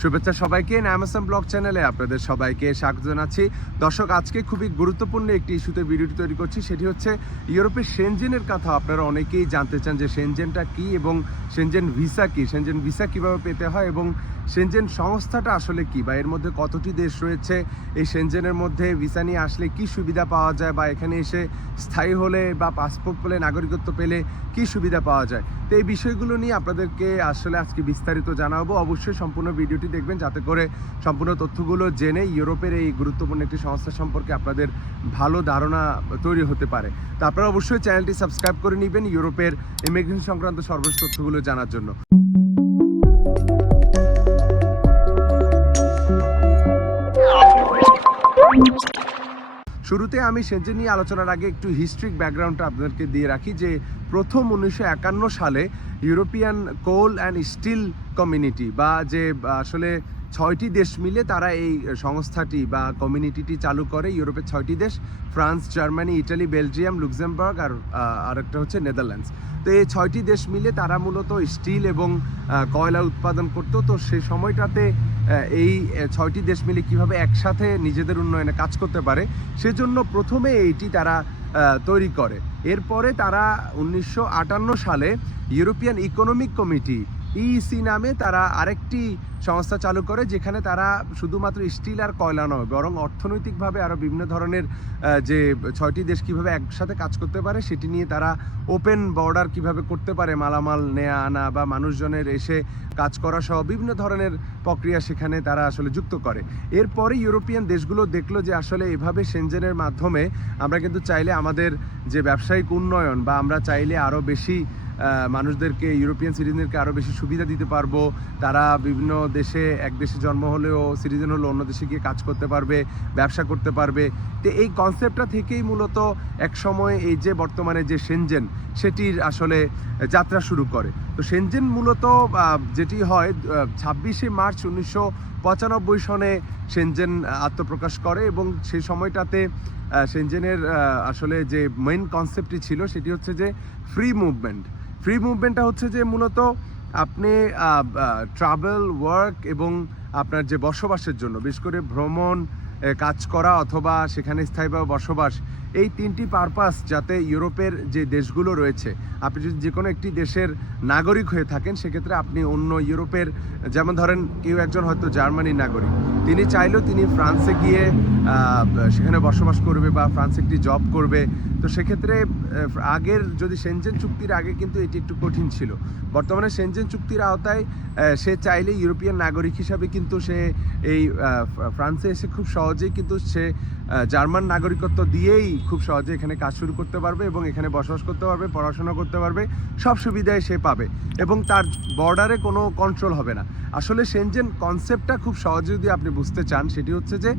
শুভেচ্ছা সবাইকে Amazon blog চ্যানেলে আপনাদের সবাইকে স্বাগত জানাচ্ছি। দর্শক, আজকে খুবই গুরুত্বপূর্ণ একটি ইস্যুতে ভিডিওটি তৈরি করছি। সেটি হচ্ছে ইউরোপের সেনজেনের কথা। আপনারা অনেকেই জানতে চান যে সেনজেনটা কি এবং সেনজেন ভিসা কি? সেনজেন ভিসা কীভাবে পেতে হয় এবং সেনজেন সংস্থাটা আসলে কি? বা এর মধ্যে কতটি দেশ রয়েছে? এই সেনজেনের মধ্যে ভিসা নিয়ে আসলে কি সুবিধা পাওয়া যায়? বা এখানে এসে স্থায়ী হলে বা পাসপোর্ট পেলে, নাগরিকত্ব পেলে কি সুবিধা পাওয়া যায়? তো এই বিষয়গুলো নিয়ে আপনাদেরকে আসলে আজকে বিস্তারিত জানাব। অবশ্যই সম্পূর্ণ ভিডিওটি দেখবেন যাতে করে সম্পূর্ণ তথ্যগুলো জেনে ইউরোপের এই গুরুত্বপূর্ণ একটি সংস্থা সম্পর্কে আপনাদের ভালো ধারণা তৈরি হতে পারে। তো আপনারা অবশ্যই চ্যানেলটি সাবস্ক্রাইব করে নেবেন ইউরোপের ইমিগ্রেশন সংক্রান্ত সর্বশেষ তথ্যগুলো জানার জন্য। শুরুতে আমি সেজে নিয়ে আলোচনার আগে একটু হিস্ট্রিক ব্যাকগ্রাউন্ডটা আপনাদেরকে দিয়ে রাখি যে প্রথম উনিশশো একান্ন সালে European coal and steel community বা যে আসলে ছয়টি দেশ মিলে তারা এই সংস্থাটি বা কমিউনিটিটি চালু করে, ইউরোপের ছয়টি দেশ, France, Germany, Italy, Belgium, Luxembourg আর আরেকটা হচ্ছে নেদারল্যান্ডস। তো এই ছয়টি দেশ মিলে তারা মূলত স্টিল এবং কয়লা উৎপাদন করতো। তো সে সময়টাতে এই ছয়টি দেশ মিলে কীভাবে একসাথে নিজেদের উন্নয়নে কাজ করতে পারে, সেজন্য প্রথমে এইটি তারা তৈরি করে। এরপরে তারা উনিশশো আটান্ন সালে ইউরোপিয়ান ইকোনমিক কমিটি ইইসি নামে তারা আরেকটি সংস্থা চালু করে, যেখানে তারা শুধুমাত্র স্টিল আর কয়লা নয়, বরং অর্থনৈতিকভাবে আরও বিভিন্ন ধরনের যে ছয়টি দেশ কীভাবে একসাথে কাজ করতে পারে, সেটি নিয়ে তারা ওপেন বর্ডার কীভাবে করতে পারে, মালামাল নেয়া, আনা বা মানুষজনের এসে কাজ করা সহ বিভিন্ন ধরনের প্রক্রিয়া সেখানে তারা আসলে যুক্ত করে। এরপরে ইউরোপিয়ান দেশগুলো দেখল যে আসলে এভাবে সেনজেনের মাধ্যমে আমরা কিন্তু চাইলে আমাদের যে ব্যবসায়িক উন্নয়ন বা আমরা চাইলে আরও বেশি মানুষদেরকে, ইউরোপিয়ান সিটিজেনদেরকে আরও বেশি সুবিধা দিতে পারব। তারা বিভিন্ন দেশে, এক দেশে জন্ম হলেও সিটিজেন হলে অন্য দেশে গিয়ে কাজ করতে পারবে, ব্যবসা করতে পারবে। তো এই কনসেপ্টটা থেকেই মূলত এক সময় এই যে বর্তমানে যে সেনজেন সেটির আসলে যাত্রা শুরু করে। তো সেনজেন মূলত যেটি হয় ছাব্বিশে মার্চ উনিশশো পঁচানব্বই সনে সেনজেন আত্মপ্রকাশ করে এবং সেই সময়টাতে সেনজেনের আসলে যে মেইন কনসেপ্টটি ছিল, সেটি হচ্ছে যে ফ্রি মুভমেন্ট ফ্রি মুভমেন্টটা হচ্ছে যে মূলত আপনি ট্রাভেল ওয়ার্ক এবং আপনার যে বসবাসের জন্য, বিশেষ করে ভ্রমণ কাজ করা অথবা সেখানে স্থায়ীভাবে বসবাস এই তিনটি পারপাস যাতে ইউরোপের যে দেশগুলো রয়েছে, আপনি যদি যে কোনো একটি দেশের নাগরিক হয়ে থাকেন, সেক্ষেত্রে আপনি অন্য ইউরোপের, যেমন ধরেন কেউ একজন হয়তো জার্মানির নাগরিক, তিনি চাইলেও তিনি ফ্রান্সে গিয়ে সেখানে বসবাস করবে বা ফ্রান্সে একটি জব করবে। তো সেক্ষেত্রে আগের যদি সেনজেন চুক্তির আগে কিন্তু এটি একটু কঠিন ছিল। বর্তমানে সেনজেন চুক্তির আওতায় সে চাইলে ইউরোপিয়ান নাগরিক হিসাবে কিন্তু সে এই ফ্রান্সে এসে খুব সহজেই কিন্তু সে জার্মান নাগরিকত্ব দিয়েই খুব সহজে এখানে কাজ শুরু করতে পারবে এবং এখানে বসবাস করতে পারবে, পড়াশোনা করতে পারবে, সব সুবিধায় সে পাবে এবং তার বর্ডারে কোনো কন্ট্রোল হবে না। আসলে সেনজেন কনসেপ্টটা খুব সহজে যদি আপনি বুঝতে চান, সেটি হচ্ছে যে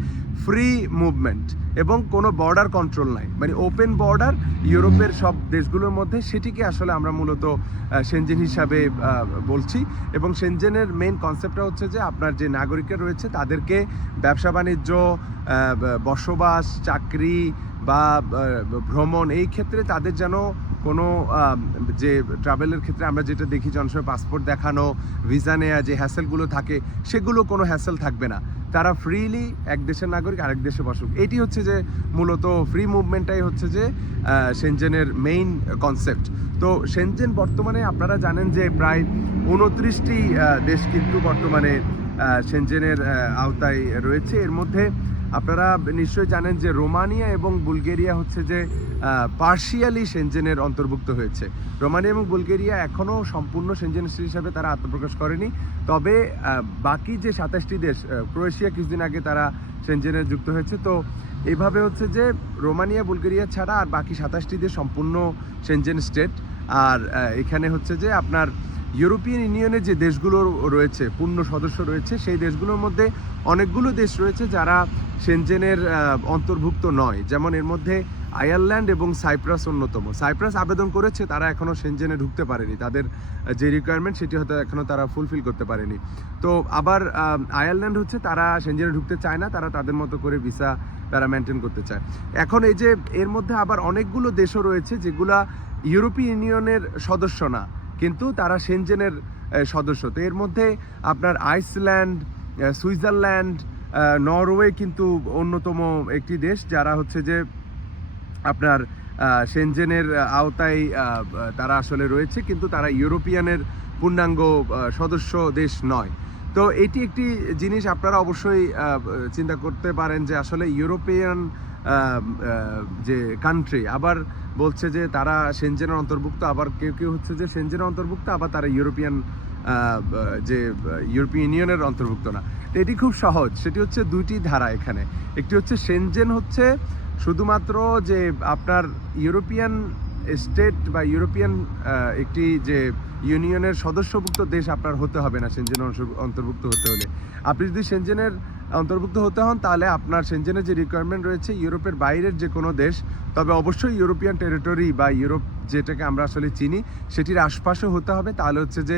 ফ্রি মুভমেন্ট এবং কোনো বর্ডার কন্ট্রোল নাই। মানে ওপেন বর্ডার ইউরোপের সব দেশগুলোর মধ্যে সেটিকে আসলে আমরা মূলত সেনজেন হিসাবে বলছি। এবং সেনজেনের মেন কনসেপ্টটা হচ্ছে যে আপনার যে নাগরিকরা রয়েছে তাদেরকে ব্যবসা বাণিজ্য বসবাস, চাকরি বা ভ্রমণ এই ক্ষেত্রে তাদের যেন কোনো যে ট্রাভেলের ক্ষেত্রে আমরা যেটা দেখি যে অনেক সময় পাসপোর্ট দেখানো ভিসা নেওয়া যে হ্যাসেলগুলো থাকে সেগুলো কোনো হ্যাসেল থাকবে না। তারা ফ্রিলি এক দেশের নাগরিক আরেক দেশে বসুক। এটি হচ্ছে যে মূলত ফ্রি মুভমেন্টটাই হচ্ছে যে সেনজেনের মেইন কনসেপ্ট তো সেনজেন বর্তমানে আপনারা জানেন যে প্রায় উনত্রিশটি দেশ কিন্তু বর্তমানে সেনজেনের আওতায় রয়েছে। এর মধ্যে আপনারা নিশ্চয়ই জানেন যে রোমানিয়া এবং বুলগেরিয়া হচ্ছে যে পার্শিয়ালি সেনজেনের অন্তর্ভুক্ত হয়েছে। রোমানিয়া এবং বুলগেরিয়া এখনও সম্পূর্ণ সেনজেন হিসাবে তারা আত্মপ্রকাশ করেনি। তবে বাকি যে সাতাশটি দেশ ক্রোয়েশিয়া কিছুদিন আগে তারা সেনজেনে যুক্ত হয়েছে। তো এইভাবে হচ্ছে যে, রোমানিয়া, বুলগেরিয়া ছাড়া আর বাকি সাতাশটি দেশ সম্পূর্ণ সেনজেন স্টেট। আর এখানে হচ্ছে যে আপনার ইউরোপিয়ান ইউনিয়নের যে দেশগুলো রয়েছে, পূর্ণ সদস্য রয়েছে, সেই দেশগুলোর মধ্যে অনেকগুলো দেশ রয়েছে যারা সেনজেনের অন্তর্ভুক্ত নয়। যেমন এর মধ্যে আয়ারল্যান্ড এবং সাইপ্রাস অন্যতম। সাইপ্রাস আবেদন করেছে, তারা এখনও সেনজেনে ঢুকতে পারেনি। তাদের যে রিকোয়ারমেন্ট সেটি হয়তো এখনও তারা ফুলফিল করতে পারেনি। তো আবার আয়ারল্যান্ড হচ্ছে তারা সেনজেনে ঢুকতে চায় না, তারা তাদের মতো করে ভিসা তারা মেনটেন করতে চায়। এখন এই যে এর মধ্যে আবার অনেকগুলো দেশও রয়েছে যেগুলা ইউরোপীয় ইউনিয়নের সদস্য না, কিন্তু তারা সেনজেনের সদস্য। তো এর মধ্যে আপনার আইসল্যান্ড সুইজারল্যান্ড নরওয়ে কিন্তু অন্যতম একটি দেশ, যারা হচ্ছে যে আপনার সেনজেনের আওতায় তারা আসলে রয়েছে, কিন্তু তারা ইউরোপিয়ানের পূর্ণাঙ্গ সদস্য দেশ নয়। তো এটি একটি জিনিস আপনারা অবশ্যই চিন্তা করতে পারেন যে আসলে ইউরোপিয়ান যে কান্ট্রি আবার বলছে যে তারা সেনজেনের অন্তর্ভুক্ত, আবার কেউ কেউ হচ্ছে যে সেনজেনের অন্তর্ভুক্ত, আবার তারা ইউরোপিয়ান যে ইউরোপিয়ান ইউনিয়নের অন্তর্ভুক্ত না। তো এটি খুব সহজ, সেটি হচ্ছে দুইটি ধারা এখানে। একটি হচ্ছে সেনজেন হচ্ছে শুধুমাত্র যে আপনার ইউরোপিয়ান স্টেট বা ইউরোপিয়ান একটি যে ইউনিয়নের সদস্যভুক্ত দেশ আপনার হতে হবে না সেনজেন অন্তর্ভুক্ত হতে হলে। আপনি যদি সেনজেনের অন্তর্ভুক্ত হতে হন, তাহলে আপনার সেনজেনের যে রিকোয়ারমেন্ট রয়েছে, ইউরোপের বাইরের যে কোনো দেশ, তবে অবশ্যই ইউরোপিয়ান টেরিটরি বা ইউরোপ যেটাকে আমরা আসলে চিনি, সেটির আশপাশে হতে হবে। তাহলে হচ্ছে যে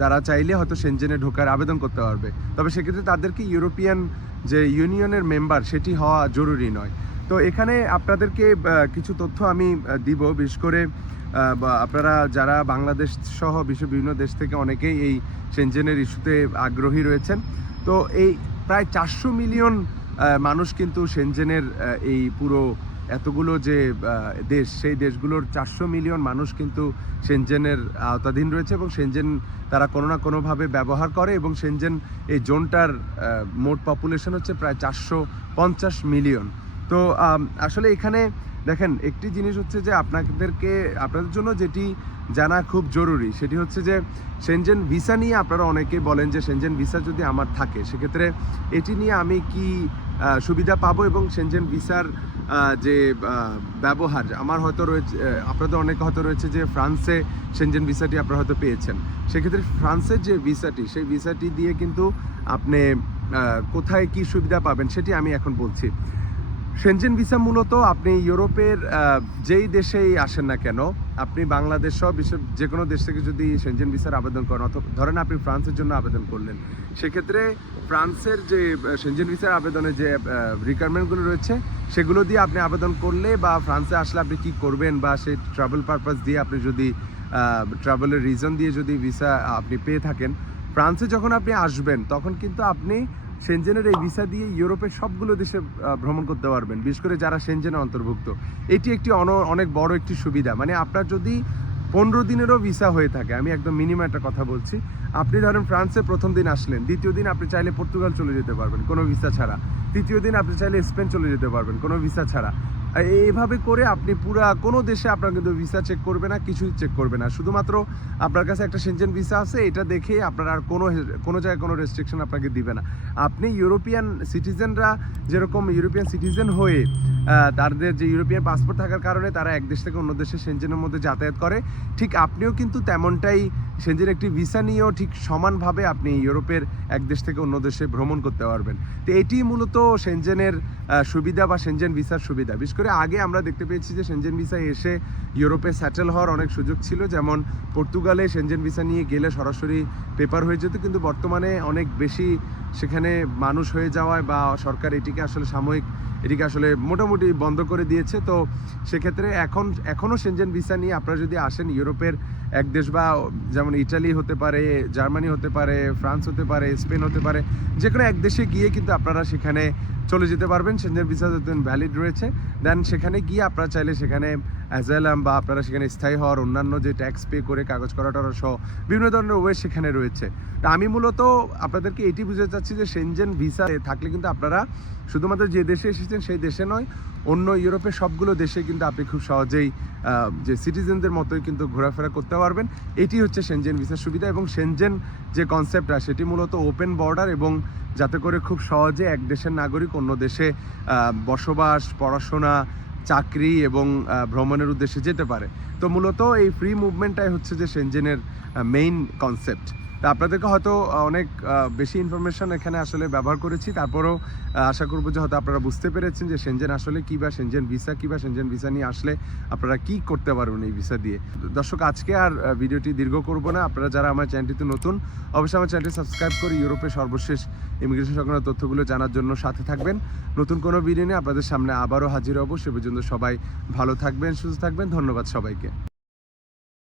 তারা চাইলে হয়তো সেনজেনে ঢোকার আবেদন করতে পারবে। তবে সেক্ষেত্রে তাদেরকে ইউরোপিয়ান যে ইউনিয়নের মেম্বার সেটি হওয়া জরুরি নয়। তো এখানে আপনাদেরকে কিছু তথ্য আমি দিব। বিশেষ করে আপনারা যারা বাংলাদেশ সহ বিশ্বের বিভিন্ন দেশ থেকে অনেকেই এই সেনজেনের ইস্যুতে আগ্রহী রয়েছেন। তো এই প্রায় চারশো মিলিয়ন মানুষ কিন্তু সেনজেনের এই পুরো এতগুলো যে দেশ, সেই দেশগুলোর চারশো মিলিয়ন মানুষ কিন্তু সেনজেনের আওতাধীন রয়েছে এবং সেনজেন তারা কোনো না কোনোভাবে ব্যবহার করে এবং সেনজেন এই জোনটার মোট পপুলেশন হচ্ছে প্রায় চারশো পঞ্চাশ মিলিয়ন। তো আসলে এখানে দেখেন, একটি জিনিস হচ্ছে যে আপনাদেরকে, আপনাদের জন্য যেটি জানা খুব জরুরি, সেটি হচ্ছে যে সেনজেন ভিসা নিয়ে আপনারা অনেকেই বলেন যে সেনজেন ভিসা যদি আমার থাকে, সেক্ষেত্রে এটি নিয়ে আমি কি সুবিধা পাবো এবং সেনজেন ভিসার যে ব্যবহার, আমার হয়তো রয়েছে আপনাদের অনেকে হয়তো রয়েছে যে ফ্রান্সে সেনজেন ভিসাটি আপনারা হয়তো পেয়েছেন। সেক্ষেত্রে ফ্রান্সের যে ভিসাটি সেই ভিসাটি দিয়ে কিন্তু আপনি কোথায় কি সুবিধা পাবেন, সেটি আমি এখন বলছি। সেনজেন ভিসা মূলত আপনি ইউরোপের যেই দেশেই আসেন না কেন, আপনি বাংলাদেশ সহ বিশ্বের যে কোনো দেশ থেকে যদি সেনজেন ভিসার আবেদন করেন, অথবা ধরেন আপনি ফ্রান্সের জন্য আবেদন করলেন, সেক্ষেত্রে ফ্রান্সের যে সেনজেন ভিসার আবেদনের যে রিকোয়ারমেন্টগুলো রয়েছে, সেগুলো দিয়ে আপনি আবেদন করলে বা ফ্রান্সে আসলে আপনি কি করবেন বা সেই ট্রাভেল পারপাস দিয়ে আপনি যদি ট্রাভেলের রিজন দিয়ে যদি ভিসা আপনি পেয়ে থাকেন, ফ্রান্সে যখন আপনি আসবেন, তখন কিন্তু আপনি সেনজেনের এই ভিসা দিয়ে ইউরোপের সবগুলো দেশে ভ্রমণ করতে পারবেন, বিশেষ করে যারা সেনজেনে অন্তর্ভুক্ত। এটি একটি অন- অনেক বড় একটি সুবিধা। মানে আপনার যদি পনেরো দিনেরও ভিসা হয়ে থাকে, আমি একদম মিনিমাম একটা কথা বলছি, আপনি ধরেন ফ্রান্সে প্রথম দিন আসলেন, দ্বিতীয় দিন আপনি চাইলে পর্তুগাল চলে যেতে পারবেন, কোনো ভিসা ছাড়া। তৃতীয় দিন আপনি চাইলে স্পেন চলে যেতে পারবেন, কোনো ভিসা ছাড়া। এইভাবে করে আপনি পুরা, কোনো দেশে আপনার কিন্তু ভিসা চেক করবে না, কিছুই চেক করবে না। শুধুমাত্র আপনার কাছে একটা সেনজেন ভিসা আছে, এটা দেখে আপনার আর কোনো কোনো জায়গায় কোনো রেস্ট্রিকশন আপনাকে দিবে না। আপনি ইউরোপিয়ান সিটিজেনরা যেরকম ইউরোপিয়ান সিটিজেন হয়ে তাদের যে ইউরোপিয়ান পাসপোর্ট থাকার কারণে তারা এক দেশ থেকে অন্য দেশে সেনজেনের মধ্যে যাতায়াত করে, ঠিক আপনিও কিন্তু তেমনটাই সেনজেন একটি ভিসা নিয়েও ঠিক সমানভাবে আপনি ইউরোপের এক দেশ থেকে অন্য দেশে ভ্রমণ করতে পারবেন। তো এটি মূলত সেনজেনের সুবিধা বা সেনজেন ভিসার সুবিধা। বিশেষ করে আগে আমরা দেখতে পেয়েছি যে সেনজেন ভিসায় এসে ইউরোপে সেটেল হওয়ার অনেক সুযোগ ছিল। যেমন পর্তুগালে সেনজেন ভিসা নিয়ে গেলে সরাসরি পেপার হয়ে যেত, কিন্তু বর্তমানে অনেক বেশি সেখানে মানুষ হয়ে যাওয়ায় বা সরকার এটিকে আসলে সাময়িক, এটিকে আসলে মোটামুটি বন্ধ করে দিয়েছে। তো সেক্ষেত্রে এখন, এখনও সেনজেন ভিসা নিয়ে আপনারা যদি আসেন ইউরোপের এক দেশ বা যেমন ইটালি হতে পারে, জার্মানি হতে পারে, ফ্রান্স হতে পারে, স্পেন হতে পারে যে কোনো এক দেশে গিয়ে কিন্তু আপনারা সেখানে চলে যেতে পারবেন। সেনজেন ভিসা যতদিন ভ্যালিড রয়েছে দেন সেখানে গিয়ে আপনারা চাইলে সেখানে অ্যাজাইলাম বা আপনারা সেখানে স্থায়ী হওয়ার অন্যান্য যে ট্যাক্স পে করে কাগজ করা টরা সহ বিভিন্ন ধরনের ওয়ে সেখানে রয়েছে। তা আমি মূলত আপনাদেরকে এটি বুঝতে চাচ্ছি যে সেনজেন ভিসা থাকলে কিন্তু আপনারা শুধুমাত্র যে দেশে এসেছেন সেই দেশে নয়, অন্য ইউরোপের সবগুলো দেশে কিন্তু আপনি খুব সহজেই যে সিটিজেনদের মতোই কিন্তু ঘোরাফেরা করতে পারবেন। এটি হচ্ছে সেনজেন ভিসার সুবিধা এবং সেনজেন যে কনসেপ্টটা সেটি মূলত ওপেন বর্ডার এবং যাতে করে খুব সহজে এক দেশের নাগরিক অন্য দেশে বসবাস, পড়াশোনা, চাকরি এবং ভ্রমণের উদ্দেশ্যে যেতে পারে। তো মূলত এই ফ্রি মুভমেন্টটাই হচ্ছে যে সেনজেনের মেইন কনসেপ্ট তা আপনাদেরকে হয়তো অনেক বেশি ইনফরমেশন এখানে আসলে ব্যবহার করেছি। তারপরেও আশা করব যে হয়তো আপনারা বুঝতে পেরেছেন যে সেনজেন আসলে কী বা সেনজেন ভিসা কী বা সেনজেন ভিসা নিয়ে আসলে আপনারা কি করতে পারবেন এই ভিসা দিয়ে। দর্শক, আজকে আর ভিডিওটি দীর্ঘ করব না। আপনারা যারা আমার চ্যানেলটিতে নতুন, অবশ্যই আমার চ্যানেলটি সাবস্ক্রাইব করে ইউরোপের সর্বশেষ ইমিগ্রেশন সংক্রান্ত তথ্যগুলো জানার জন্য সাথে থাকবেন। নতুন কোনো ভিডিও নিয়ে আপনাদের সামনে আবারও হাজির হব। সে পর্যন্ত সবাই ভালো থাকবেন, সুস্থ থাকবেন। ধন্যবাদ সবাইকে।